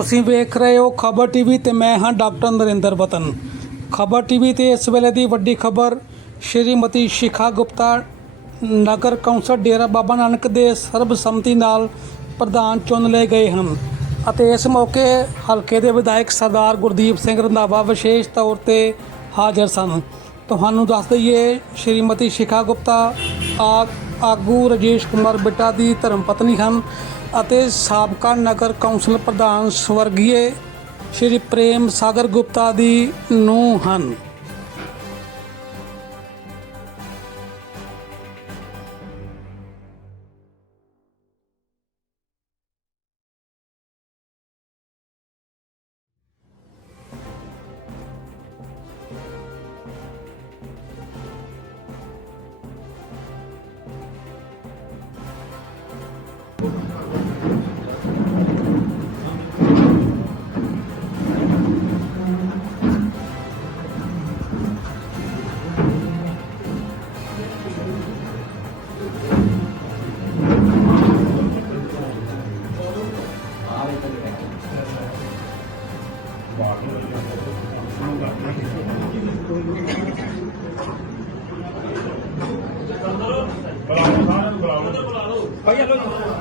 ਤੁਸੀਂ ਵੇਖ ਰਹੇ ਹੋ ਖਬਰ ਟੀਵੀ ਤੇ ਮੈਂ ਹਾਂ ਡਾਕਟਰ ਨਰਿੰਦਰ ਵਤਨ। ਖਬਰ ਟੀਵੀ ਤੇ ਇਸ ਵੇਲੇ ਦੀ ਵੱਡੀ ਖਬਰ, ਸ਼੍ਰੀਮਤੀ ਸ਼ਿਖਾ ਗੁਪਤਾ, ਨਗਰ ਕੌਂਸਲ ਡੇਰਾ ਬਾਬਾ ਨਾਨਕ ਦੇ ਸਰਬਸੰਮਤੀ ਨਾਲ ਪ੍ਰਧਾਨ ਚੁਣ ਲਏ ਗਏ ਹਨ ਅਤੇ ਇਸ ਮੌਕੇ ਹਲਕੇ ਦੇ ਵਿਧਾਇਕ ਸਰਦਾਰ ਗੁਰਦੀਪ ਸਿੰਘ ਰੰਧਾਵਾ ਵਿਸ਼ੇਸ਼ ਤੌਰ ਤੇ ਹਾਜ਼ਰ ਸਨ। ਤੁਹਾਨੂੰ ਦੱਸ ਦਈਏ, ਸ਼੍ਰੀਮਤੀ ਸ਼ਿਖਾ ਗੁਪਤਾ, ਆ- ਆਗੂ ਰਜੇਸ਼ ਕੁਮਾਰ ਬਿੱਟਾ ਦੀ ਧਰਮ ਪਤਨੀ ਹਨ। ਅਤੇ ਸਾਬਕਾ ਨਗਰ ਕੌਂਸਲ ਪ੍ਰਧਾਨ ਸਵਰਗੀਏ ਸ਼੍ਰੀ ਪ੍ਰੇਮ ਸਾਗਰ ਗੁਪਤਾ ਦੀ ਨੂੰ ਹਨ।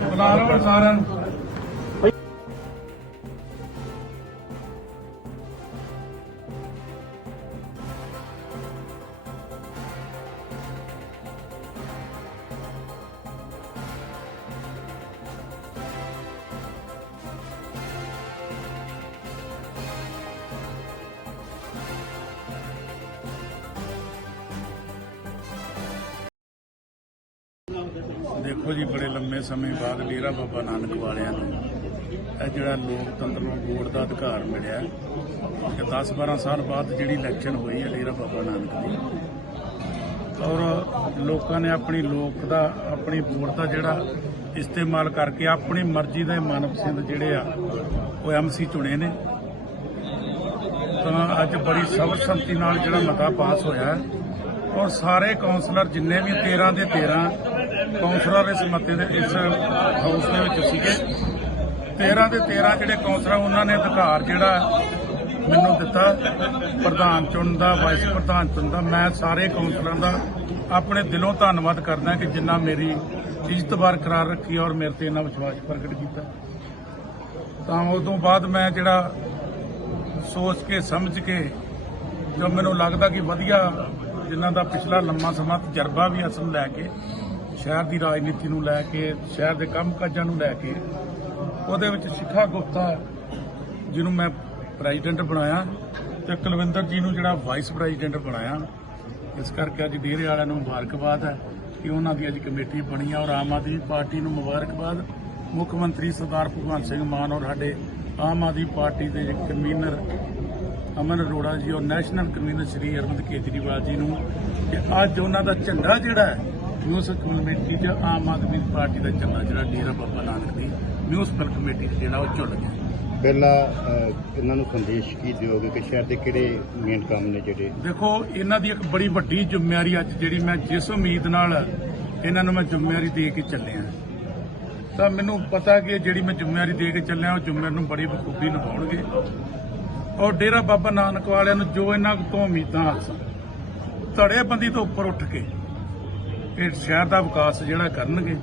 ਬੁਲਾ ਲਓ ਸਾਰਿਆਂ ਨੂੰ। ਦੇਖੋ ਜੀ ਬੜੇ ਲੰਮੇ ਸਮੇਂ ਬਾਅਦ ਡੇਰਾ ਬਾਬਾ ਨਾਨਕ ਵਾਲਿਆਂ ਨੂੰ ਇਹ ਜਿਹੜਾ ਲੋਕਤੰਤਰ ਨੂੰ ਵੋਟ ਦਾ ਅਧਿਕਾਰ ਮਿਲਿਆ ਹੈ, ਕਿ 10-12 ਸਾਲ ਬਾਅਦ ਜਿਹੜੀ ਇਲੈਕਸ਼ਨ ਹੋਈ ਹੈ ਡੇਰਾ ਬਾਬਾ ਨਾਨਕ ਦੀ। ਔਰ ਲੋਕਾਂ ਨੇ ਆਪਣੀ ਲੋਕ ਦਾ ਆਪਣੀ ਵੋਟ ਦਾ ਜਿਹੜਾ ਇਸਤੇਮਾਲ ਕਰਕੇ ਆਪਣੀ ਮਰਜ਼ੀ ਦੇ ਮਨਪਸੰਦ ਜਿਹੜੇ ਆ ਉਹ ਐਮਸੀ ਚੁਣੇ ਨੇ। ਤਾਂ ਅੱਜ ਬੜੀ ਸਰਬਸੰਮਤੀ ਨਾਲ ਜਿਹੜਾ ਮਤਾ ਪਾਸ ਹੋਇਆ ਔਰ ਸਾਰੇ ਕਾਉਂਸਲਰ ਜਿੰਨੇ ਵੀ 13 ਦੇ 13 ਕਾਉਂਸਲਰ ਇਸ ਮਤੇ ਦੇ ਇਸ ਹਾਊਸ ਦੇ ਵਿੱਚ ਸੀਗੇ। 13 ਦੇ 13 ਜਿਹੜੇ ਕੌਂਸਲਰ, ਉਹਨਾਂ ਨੇ ਅਧਿਕਾਰ ਜਿਹੜਾ ਮੈਨੂੰ ਦਿੱਤਾ। ਪ੍ਰਧਾਨ ਚੁਣਨ ਦਾ ਵਾਈਸ ਪ੍ਰਧਾਨ ਚੁਣਨ ਦਾ। ਮੈਂ ਸਾਰੇ ਕੌਂਸਲਰਾਂ ਦਾ ਆਪਣੇ ਦਿਲੋਂ ਧੰਨਵਾਦ ਕਰਦਾ ਕਿ ਜਿੰਨਾ ਮੇਰੀ ਇੱਜ਼ਤ ਬਰਕਰਾਰ ਰੱਖੀ ਔਰ ਮੇਰੇ ਤੇ ਇਹਨਾਂ ਵਿਸ਼ਵਾਸ ਪ੍ਰਗਟ ਕੀਤਾ। ਤਾਂ ਉਦੋਂ ਬਾਅਦ ਮੈਂ ਜਿਹੜਾ ਸੋਚ ਕੇ, ਸਮਝ ਕੇ, ਜੋ ਮੈਨੂੰ ਲੱਗਦਾ ਕਿ ਵਧੀਆ ਜਿਨ੍ਹਾਂ ਦਾ ਪਿਛਲਾ ਲੰਮਾ ਸਮਾਂ ਤਜਰਬਾ ਵੀ ਅਸਲ ਲੈ ਕੇ ਸ਼ਹਿਰ ਦੀ ਰਾਜਨੀਤੀ ਨੂੰ ਲੈ ਕੇ, ਸ਼ਹਿਰ ਦੇ ਕੰਮਕਾਜਾਂ ਨੂੰ ਲੈ ਕੇ, ਉਹਦੇ ਵਿੱਚ ਸ਼ਿਖਾ ਗੁਪਤਾ, ਜਿਹਨੂੰ ਮੈਂ ਪ੍ਰੈਜ਼ੀਡੈਂਟ ਬਣਾਇਆ ਤੇ ਕੁਲਵਿੰਦਰ ਜੀ ਨੂੰ ਜਿਹੜਾ ਵਾਈਸ ਪ੍ਰੈਜ਼ੀਡੈਂਟ ਬਣਾਇਆ। ਇਸ ਕਰਕੇ ਅੱਜ ਡੇਰੇ ਵਾਲਿਆਂ ਨੂੰ ਮੁਬਾਰਕਬਾਦ ਹੈ ਕਿ ਉਹਨਾਂ ਦੀ ਅੱਜ ਕਮੇਟੀ ਬਣੀ ਹੈ ਔਰ ਆਮ ਆਦਮੀ ਪਾਰਟੀ ਨੂੰ ਮੁਬਾਰਕਬਾਦ। ਮੁੱਖ ਮੰਤਰੀ ਸਰਦਾਰ ਭਗਵੰਤ ਸਿੰਘ ਮਾਨ ਔਰ ਸਾਡੇ ਆਮ ਆਦਮੀ ਪਾਰਟੀ ਦੇ ਕਨਵੀਨਰ ਅਮਨ ਅਰੋੜਾ ਜੀ ਔਰ ਨੈਸ਼ਨਲ ਕਨਵੀਨਰ ਸ਼੍ਰੀ ਅਰਵਿੰਦ ਕੇਜਰੀਵਾਲ ਜੀ ਨੂੰ। ਕਿ ਅੱਜ ਉਹਨਾਂ ਦਾ ਝੰਡਾ ਜਿਹੜਾ ਹੈ ਮਿਊਨਿਸਪਲ ਕਮੇਟੀ 'ਚ ਆਮ ਆਦਮੀ ਪਾਰਟੀ ਦਾ ਝੰਡਾ ਜਿਹੜਾ ਡੇਰਾ ਬਾਬਾ ਨਾਨਕ ਦੀ ਮਿਊਨਿਸਪਲ ਕਮੇਟੀ 'ਚ ਜਿਹੜਾ ਉਹ ਝੁੱਲ ਗਿਆ। ਪਹਿਲਾ ਇਹਨਾਂ ਨੂੰ ਸੰਦੇਸ਼ ਕੀ ਦਿਓਗੇ ਕਿ ਸ਼ਹਿਰ ਦੇ ਕਿਹੜੇ ਮੇਨ ਕੰਮ ਨੇ ਜਿਹੜੇ? ਦੇਖੋ ਇਹਨਾਂ ਦੀ ਇੱਕ ਬੜੀ ਵੱਡੀ ਜ਼ਿੰਮੇਵਾਰੀ ਅੱਜ ਜਿਹੜੀ ਮੈਂ ਜਿਸ ਉਮੀਦ ਨਾਲ ਇਹਨਾਂ ਨੂੰ ਮੈਂ ਜ਼ਿੰਮੇਵਾਰੀ ਦੇ ਕੇ ਚੱਲਿਆ। ਤਾਂ ਮੈਨੂੰ ਪਤਾ ਕਿ ਜਿਹੜੀ ਮੈਂ ਜ਼ਿੰਮੇਵਾਰੀ ਦੇ ਕੇ ਚੱਲਿਆ ਉਹ ਜ਼ਿੰਮੇਵਾਰੀ ਨੂੰ ਬੜੀ ਬਖੂਬੀ ਨਿਭਾਉਣਗੇ। ਔਰ ਡੇਰਾ ਬਾਬਾ ਨਾਨਕ ਵਾਲਿਆਂ ਨੂੰ ਜੋ ਇਹਨਾਂ ਤੋਂ ਉਮੀਦਾਂ ਸਨ ਧੜੇਬੰਦੀ ਤੋਂ ਉੱਪਰ ਉੱਠ ਕੇ ਇਹ ਸ਼ਹਿਰ ਦਾ ਵਿਕਾਸ ਜਿਹੜਾ ਕਰਨਗੇ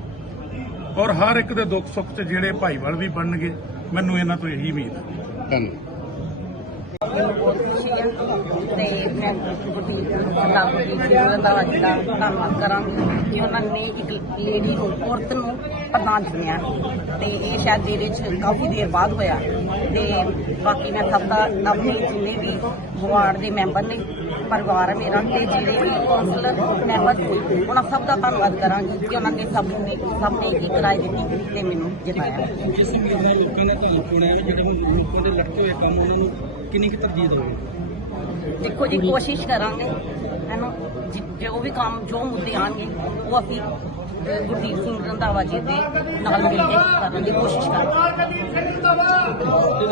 ਔਰ ਹਰ ਇੱਕ ਦੇ ਦੁੱਖ ਸੁੱਖ 'ਚ ਜਿਹੜੇ ਭਾਈਵਾਲ ਵੀ ਬਣਨਗੇ, ਮੈਨੂੰ ਇਹਨਾਂ ਤੋਂ ਇਹੀ ਉਮੀਦ ਹੈ। ਧੰਨਵਾਦ। ਮੈਨੂੰ ਬਹੁਤ ਖੁਸ਼ੀ ਹੈ ਤੇ ਮੈਂ ਗੁਰਦੀਪ ਸਰਦਾਰ ਗੁਰਦੀਪ ਸਿੰਘ ਰੰਧਾਵਾ ਜੀ ਦਾ ਧੰਨਵਾਦ ਕਰਾਂਗੀ ਕਿ ਉਹਨਾਂ ਨੇ ਇੱਕ ਲੇਡੀ ਨੂੰ ਔਰਤ ਨੂੰ ਪ੍ਰਧਾਨ ਚੁਣਿਆ ਤੇ ਇਹ ਸ਼ਾਇਦ ਦੇਰ ਵਿੱਚ ਕਾਫੀ ਦੇਰ ਬਾਅਦ ਹੋਇਆ ਤੇ ਬਾਕੀ ਮੈਂ ਸਭ ਦਾ ਆਪਣੇ ਜਿੰਨੇ ਵੀ ਵਾਰਡ ਦੇ ਮੈਂਬਰ ਨੇ ਪਰਿਵਾਰ ਮੇਰਾ ਤੇ ਜਿਹੜੇ ਵੀ ਕੌਂਸਲਰ ਮੈਂਬਰ ਸੀ ਉਹਨਾਂ ਸਭ ਦਾ ਧੰਨਵਾਦ ਕਰਾਂਗੀ ਕਿ ਉਹਨਾਂ ਨੇ ਸਭ ਨੇ ਸਭ ਨੇ ਇੱਕ ਰਾਏ ਦਿੱਤੀ ਤੇ ਮੈਨੂੰ ਜਿਤਾਇਆ ਜਿਸ ਵੀ ਲੋਕਾਂ ਨੇ ਧਾਨ ਚੁਣਿਆ ਜਿਹੜੇ ਲੋਕਾਂ ਦੇ ਲਟਕੇ ਹੋਏ ਕੰਮ, ਉਹਨਾਂ ਨੂੰ ਕਿੰਨੀ ਕੁ ਤਰਜੀਹ ਦੇਵੋਗੇ ਦੇਖੋ ਜੀ ਕੋਸ਼ਿਸ਼ ਕਰਾਂਗੇ। ਇਹਨੂੰ ਜਿ- ਜੋ ਵੀ ਕੰਮ ਜੋ ਮੁੱਦੇ ਆਣਗੇ ਉਹ ਅਸੀਂ ਅਹ, ਗੁਰਦੀਪ ਸਿੰਘ ਰੰਧਾਵਾ ਜੀ ਦੇ ਨਾਲ ਮਿਲ ਕੇ ਕਰਨ ਦੀ ਕੋਸ਼ਿਸ਼ ਕਰਾਂਗੇ।